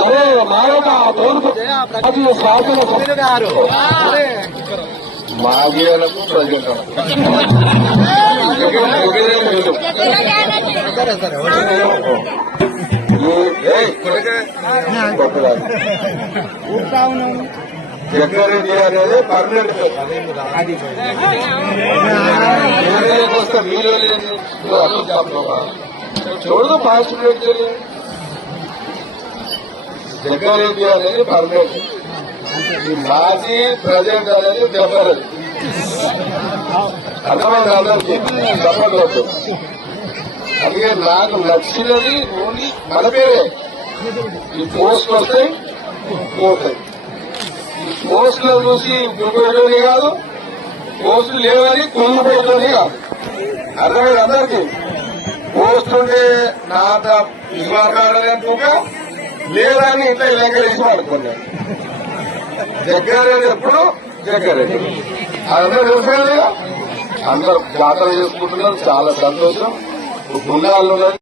అరే మారక తోడుకు శాసన మాగేలకు ప్రజలు జగ్గారెడ్డి అనేది పర్మనెంట్ వస్తే మీరు చూడదు పార్టిసిపేట్ జగ్గారెడ్డి అనేది పర్మనెంట్, ఈ మాజీ ప్రెసిడెంట్ అనేది చెప్పలేదు. అర్థమైంది అందరికీ చెప్పలేదు. అందుకే నాకు నచ్చినది ఓన్లీ మన పేరే. ఈ పోస్టులు వస్తాయి పోతాయి. ఈ పోస్టులు చూసి ఉపయోగమే కాదు, పోస్టులు లేవని కుంగిపోతుంది కాదు. అర్థమైంది అందరికీ. పోస్ట్ ఉంటే నా మాట్లాడాలంటుగా లేదని ఇట్లా లెక్కలేసి వాడుకున్నాను. జగ్గారెడ్డి ఎప్పుడు జగ్గారెడ్డి అందరూ తెలుసు. అందరూ జాతర చేసుకుంటున్నారు, చాలా సంతోషం. గుండాలు